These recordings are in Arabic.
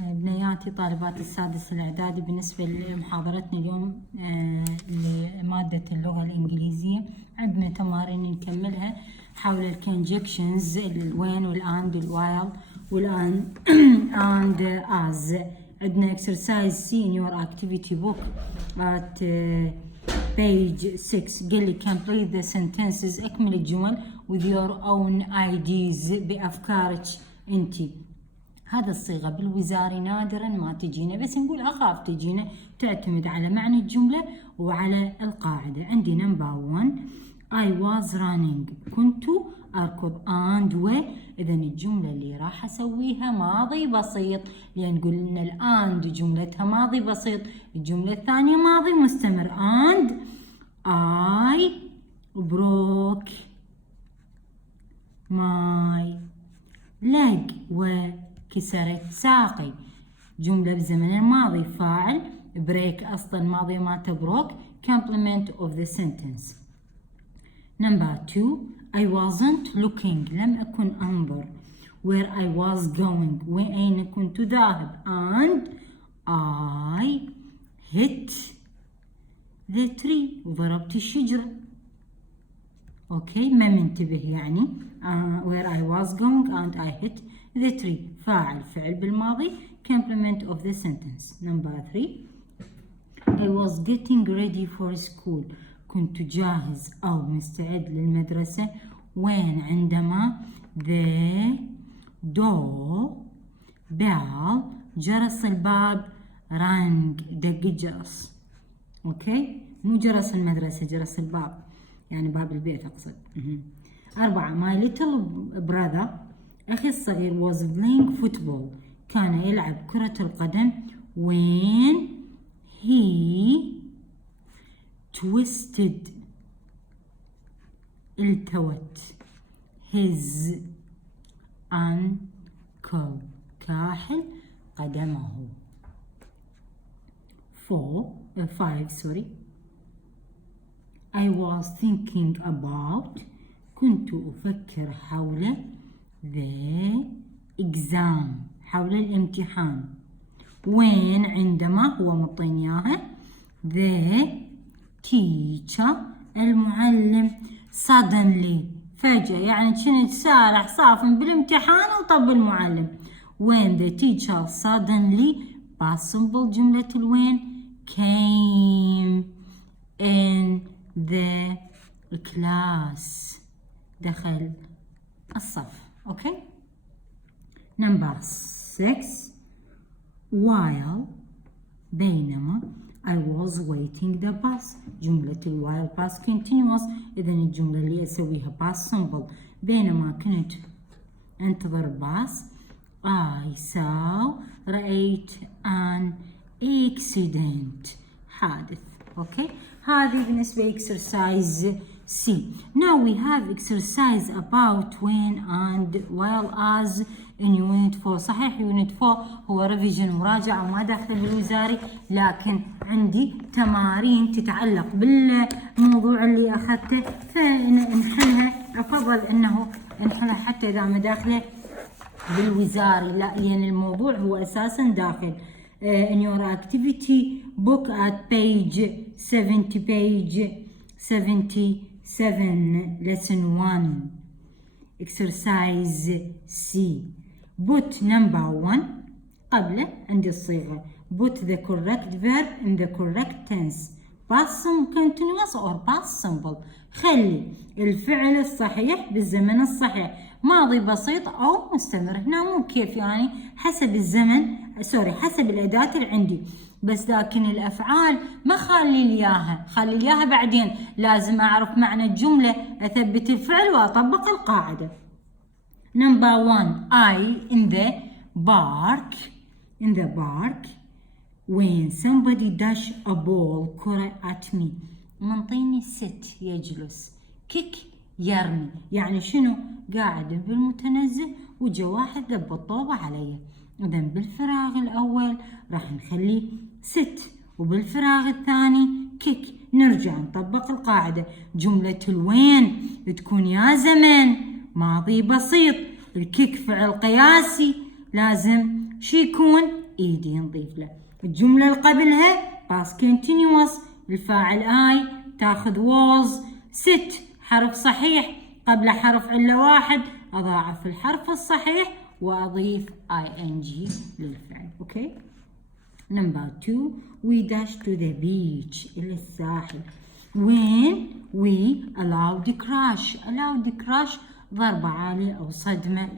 بنياتي طالبات السادس الإعدادي، بالنسبة لمحاضرتنا اليوم لمادة اللغة الإنجليزية عندنا تمارين نكملها حول الكونجكشنز الوين والآند والوايل والآن and as. عندنا exercise C in your activity book at page 6. قال لي complete the sentences، اكمل الجمل with your own ideas، بأفكارك انتي. هذا الصيغة بالوزاري نادرا ما تجينا، بس نقول أخاف تجينا، تعتمد على معنى الجملة وعلى القاعدة. عندي نمبر 1 I was running، كنت أركض and إذا الجملة اللي راح أسويها ماضي بسيط، لأن قلنا الآند جملتها ماضي بسيط، الجملة الثانية ماضي مستمر. and I broke my leg، وكسرت ساقي، جملة بزمن الماضي، فاعل، بريك أصلا ماضي مالته بروك، complement of the sentence. number 2 I wasn't looking، لم أكن أنظر، where I was going، وأين كنت ذاهب، and I hit the tree، وضربت الشجرة. اوكي، ما منتبه يعني where I was going and I hit the tree، فاعل، فعل بالماضي، complement of the sentence. number 3 I was getting ready for school، كنت جاهز أو مستعد للمدرسة، وين عندما the door bell، جرس الباب، rang، دق الجرس. اوكي، مو جرس المدرسة، جرس الباب يعني باب البيت أقصد. 4 my little brother، أخي الصغير was playing football، كان يلعب كرة القدم when he twisted، التوت، his ankle، كاحل قدمه. 5 I was thinking about، كنت أفكر حول the exam، حول الامتحان، when عندما هو مطين إياها the teacher، المعلم، suddenly فجأة، يعني كنت سارح صافن بالامتحان وطب المعلم. when the teacher suddenly past simple، جملة الوين، came in the class، دخل الصف. اوكي. number 6 while، بينما I was waiting the bus، جملة الوايل past continuous، إذا الجملة اللي أسويها past simple، بينما كنت أنتظر باص I saw، رأيت an accident، حادث. اوكي، هذه بالنسبة exercise C. now we have exercise about when and while as in unit 4. صحيح unit 4 هو revision مراجعة وما داخل بالوزاري، لكن عندي تمارين تتعلق بالموضوع اللي أخذته، فنحلها، أفضل أنه نحلها حتى إذا ما داخله بالوزاري، لا يعني الموضوع هو أساسا داخل in your activity book at page 77 lesson 1 exercise C. put number 1 قبله عندي الصيغة put the correct verb in the correct tense، past continuous or past simple، خلي الفعل الصحيح بالزمن الصحيح، ماضي بسيط أو مستمر. هنا مو كيف يعني، حسب الزمن، حسب الأداة اللي عندي، بس لكن الأفعال ما خلي لي إياها، خلي لي إياها بعدين، لازم أعرف معنى الجملة، أثبت الفعل وأطبق القاعدة. number 1 I in the park when somebody dash a ball، كرة at me، منطيني sit، يجلس، kick، يرمي، يعني شنو، قاعد بالمتنزه وجا واحد ذب الطوبة علي. إذن بالفراغ الأول راح نخليه sit، وبالفراغ الثاني kick. نرجع نطبق القاعدة، جملة الوين تكون يا زمن ماضي بسيط، الكيك فعل قياسي، لازم شو يكون ED نضيف له. الجملة اللي قبلها past continuous الفاعل I تاخذ was. sit حرف صحيح قبل حرف علة واحد أضاعف الحرف الصحيح وأضيف ing للفعل. أوكي. Number 2 we dash to the beach إلى الساحل. when we allowed crash ضربة عالية أو صدمة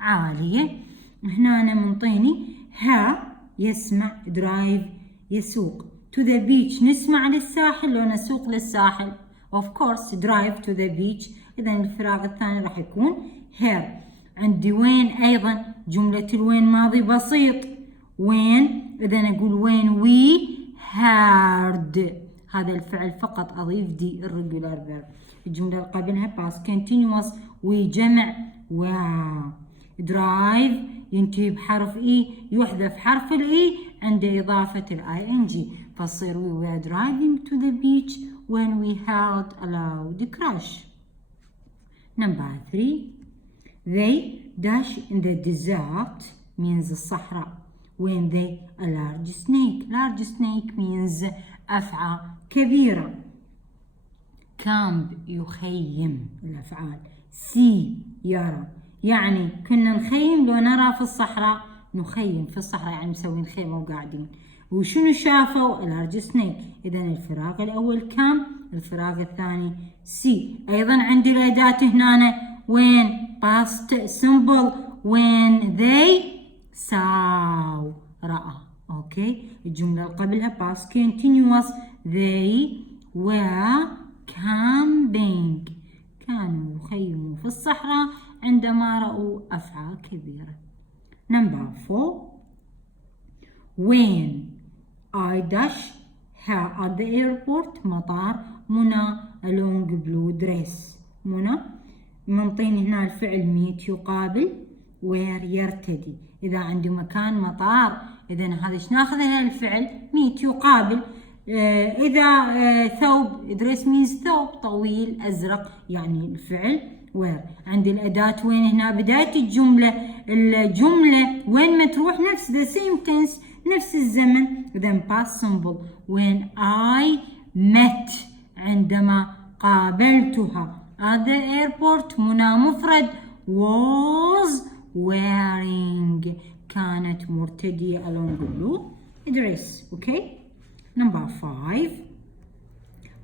عالية. هنا أنا منطيني ها يسمع drive يسوق to the beach نسمع للساحل لو نسوق للساحل of course drive to the beach. إذا الفراغ الثاني راح يكون here. عندي وين أيضا جملة الوين ماضي بسيط وين إذا أقول when we heard هذا الفعل فقط أضيف دي irregular verb. الجملة اللي قبلها past continuous وجمع wow. drive ينتهي بحرف E يحذف حرف الإي عند إضافة ing فتصير we were driving to the beach when we heard a loud crash. Number 3 they dash in the desert means الصحراء when they a large snake means أفعى كبيرة. camp يخيم الأفعال. see يرى يعني كنا نخيم لو نرى في الصحراء نخيم في الصحراء يعني مسوين خيمة وقاعدين. وشنو شافوا large snake. إذا الفراغ الأول كام الفراغ الثاني see. أيضا عندي الأداة هنا when past simple when they saw رأى. أوكي. الجملة اللي قبلها past continuous they were camping كانوا يخيموا في الصحراء عندما رأوا أفعى كبيرة. Number 4 when I dash her at the airport مطار منى a long blue dress. منى منطيني هنا الفعل meet يقابل where يرتدي. إذا عندي مكان مطار إذا هذا ايش ناخذ الفعل meet يقابل. إذا ثوب dress means ثوب طويل أزرق يعني الفعل where. عندي الأداة وين هنا بداية الجملة وين ما تروح نفس the same tense نفس الزمن. إذا past simple when I met عندما قابلتها at the airport منى مفرد was wearing كانت مرتدية a long blue dress. أوكي. Number 5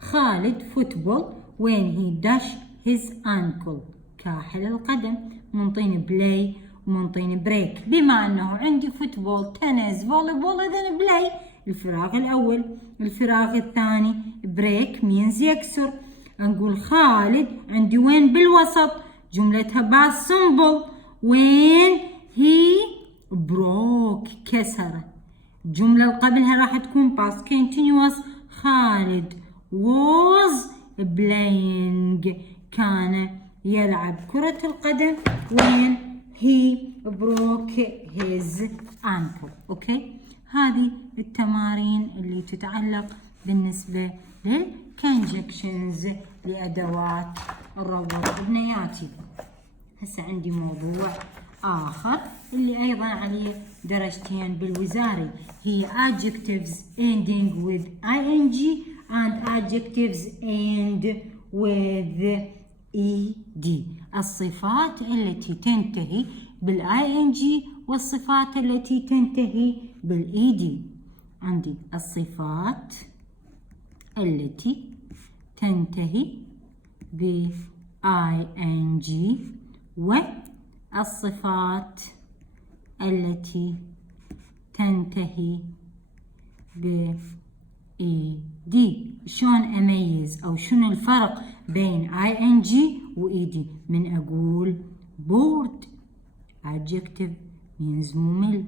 خالد football when he dash his ankle كاحل القدم. منطيني play ومنطيني break بما أنه عندي فوتبول تنس فوليبول إذن play الفراغ الأول. الفراغ الثاني break means يكسر. نقول خالد عندي وين بالوسط جملتها past simple when he broke كسر. الجملة اللي قبلها راح تكون past continuous خالد was playing كان يلعب كرة القدم when he broke his ankle. أوكي. هذه التمارين اللي تتعلق بالنسبة للconjunctions لأدوات الربط. بنياتي هسه عندي موضوع آخر اللي أيضا عليه درجتين بالوزاري هي adjectives ending with ing and adjectives end with ed. الصفات التي تنتهي بالing والصفات التي تنتهي بالed. عندي الصفات التي تنتهي ب ing والصفات التي تنتهي ب ed. شلون أميز أو شنو الفرق بين ing و ed؟ من أقول bored adjective means ممل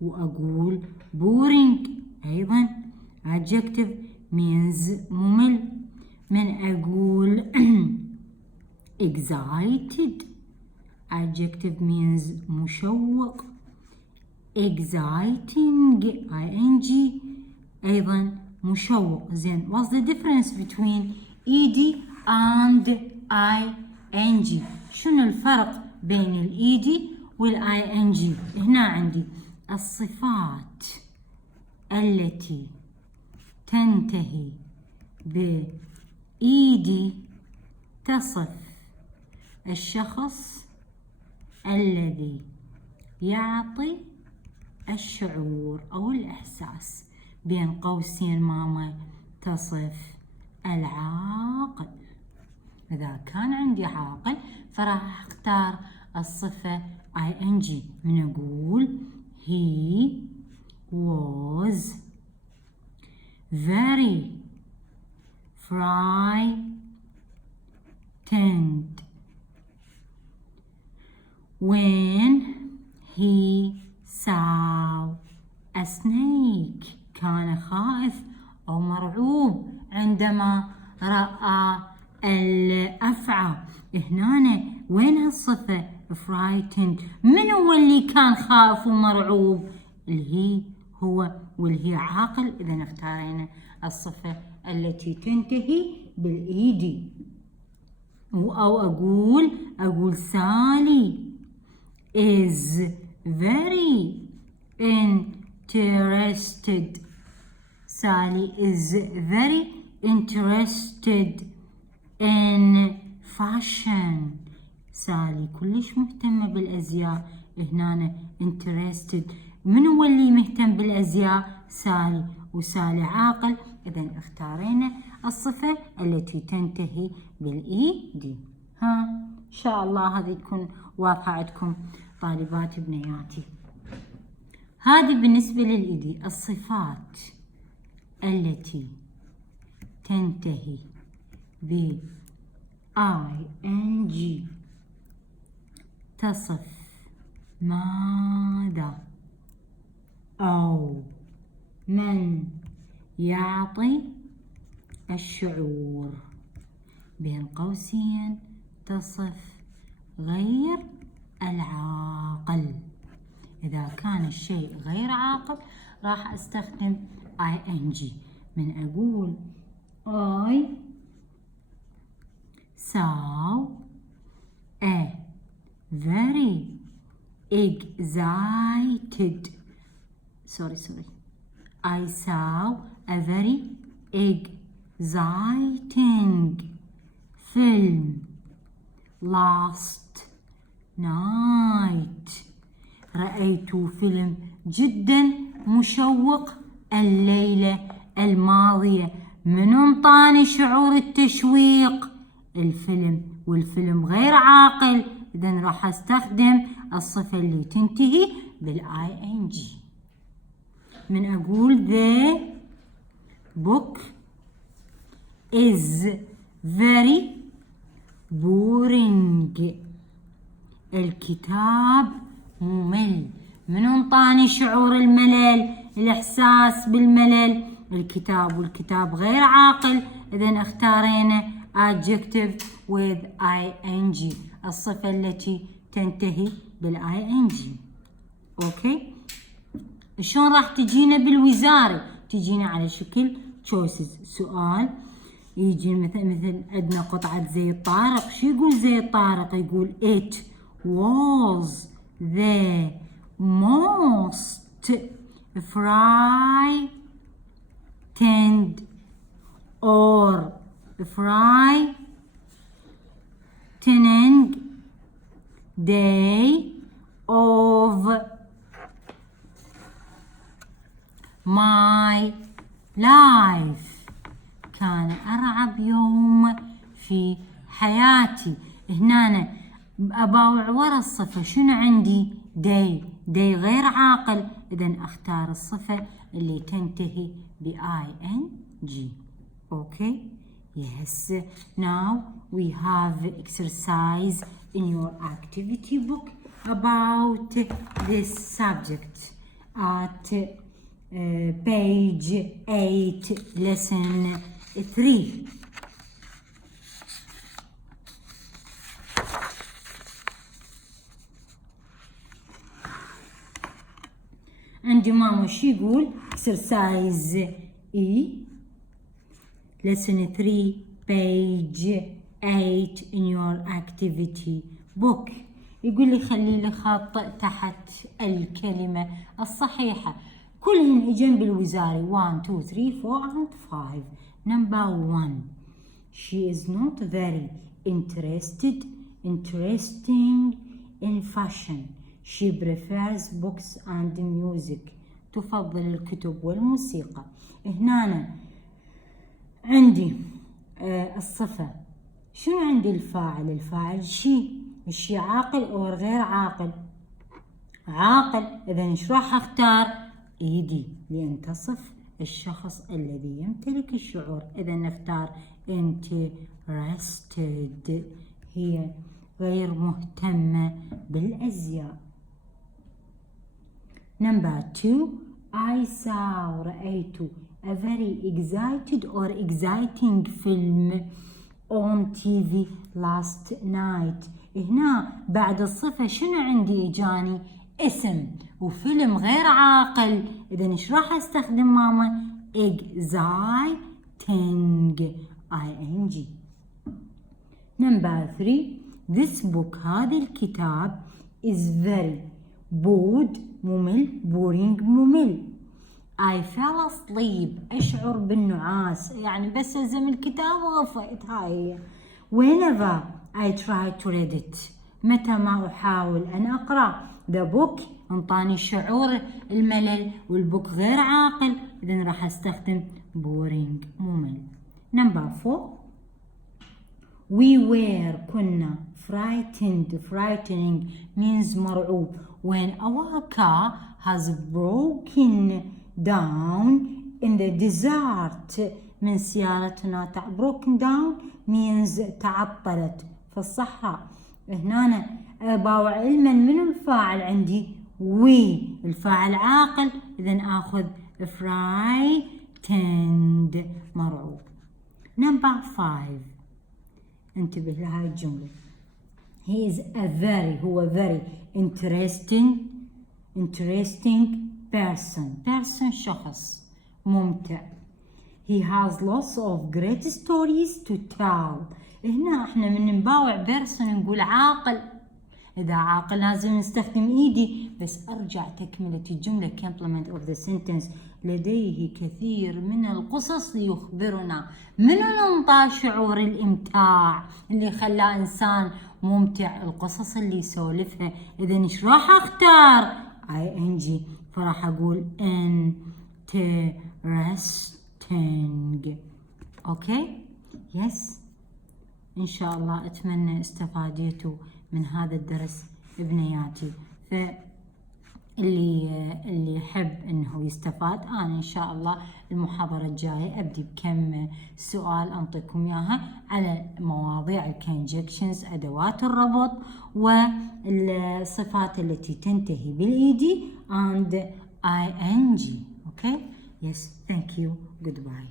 وأقول boring أيضا adjective means ممل. من أقول excited adjective means مشوق exciting ing أيضا مشوق. زين what's the difference between ed and ing؟ شنو الفرق بين ال ed وال ing؟ هنا عندي الصفات التي تنتهي بإيدي تصف الشخص الذي يعطي الشعور أو الإحساس. بين قوسين ماما تصف العاقل. إذا كان عندي عاقل فراح أختار الصفة ing. من أقول he was very frightened when he saw a snake. كان خائف أو مرعوب عندما رأى الأفعى. هنا وين هالصفة frightened؟ من هو اللي كان خائف ومرعوب؟ اللي هو واللي هي عاقل. إذا اختارينا الصفة التي تنتهي بالإيدي. أو أقول سالي is very interested. سالي is very interested in fashion. سالي كلش مهتمة بالأزياء. هنا interested. من هو اللي مهتم بالأزياء؟ سالي، وسالي عاقل. إذن اختارينا الصفة التي تنتهي بالإي دي. إن شاء الله هذه تكون واضحة عندكم طالباتي بنياتي. هذه بالنسبة للإيدي. الصفات التي تنتهي ب ing تصف ماذا أو من يعطي الشعور. بين قوسين تصف غير العاقل. إذا كان الشيء غير عاقل راح أستخدم ing. من أقول I saw a very excited. I saw a very exciting film last night. رأيت فيلم جدا مشوق الليلة الماضية. من انطاني شعور التشويق؟ الفيلم، والفيلم غير عاقل. إذن راح أستخدم الصفة اللي تنتهي بالING. من أقول the book is very boring. الكتاب ممل. من انطاني شعور الملل؟ الإحساس بالملل الكتاب، والكتاب غير عاقل. إذن اختارينا adjective with ing. الصفة التي تنتهي بالING. أوكي. شلون راح تجينا بالوزاري؟ تجينا على شكل choices. سؤال يجي مثل عندنا قطعة زيد طارق. شو يقول زيد طارق؟ يقول it was the most frightened or frightening day of my life. كان أرعب يوم في حياتي. هنا أباوع ورا الصفة شنو عندي؟ day غير عاقل. إذن أختار الصفة اللي تنتهي ing. Okay. Yes. Now we have exercise in your activity book about this subject at page 8, lesson 3. عندي ماما شو يقول؟ exercise E lesson 3 page 8 in your activity book. يقول لي خلي لي خط تحت الكلمة الصحيحة. كلهن جنب الوزاري 1 2 3 4 and 5. Number 1. She is not very interesting in fashion. She prefers books and music. تفضل الكتب والموسيقى. هنا عندي الصفة. شنو عندي الفاعل؟ الفاعل الشي عاقل أو غير عاقل؟ عاقل. إذا إيش راح أختار؟ إيدي لأن تصف الشخص الذي يمتلك الشعور. إذا نختار interested، هي غير مهتمة بالأزياء. Number 2. I saw رأيت a very excited or exciting film on TV last night. هنا بعد الصفة شنو عندي؟ إجاني اسم وفيلم غير عاقل. إذا إيش راح أستخدم ماما؟ exciting ing. Number 3. This book هذا الكتاب is very bored ممل ممل. I fell asleep أشعر بالنعاس، يعني بس ألزم الكتاب وغفيت. هاي هي. Whenever I try to read it، متى ما أحاول أن أقرأ. The book انطاني شعور الملل والبوك غير عاقل. إذن راح أستخدم boring ممل. Number 4. We were كنا frightening means مرعوب. When our car has broken down in the desert، من سيارتنا broken down means تعطلت في الصحراء. هنا باوع علما من الفاعل عندي we، الفاعل عاقل. إذن آخذ frightened مرعوب. Number 5. انتبه لهاي الجملة. He is هو very interesting person شخص ممتع. He has lots of great stories to tell. هنا احنا من نباوع person نقول عاقل. إذا عاقل لازم نستخدم إيدي. بس أرجع تكملة الجملة complement of the sentence. لديه كثير من القصص ليخبرنا. من انطى شعور الإمتاع اللي خلاه إنسان ممتع؟ القصص اللي يسولفها. إذا إيش راح أختار؟ ing. فراح أقول interesting. أوكي؟ يس. إن شاء الله أتمنى استفاديتوا من هذا الدرس ابنياتي. اللي يحب انه يستفاد، انا ان شاء الله المحاضرة الجاية ابدي بكم سؤال انطيكم اياها على مواضيع الكونجكشنز، ادوات الربط والصفات التي تنتهي بالايدي and ing. Okay? Yes, thank you. Goodbye.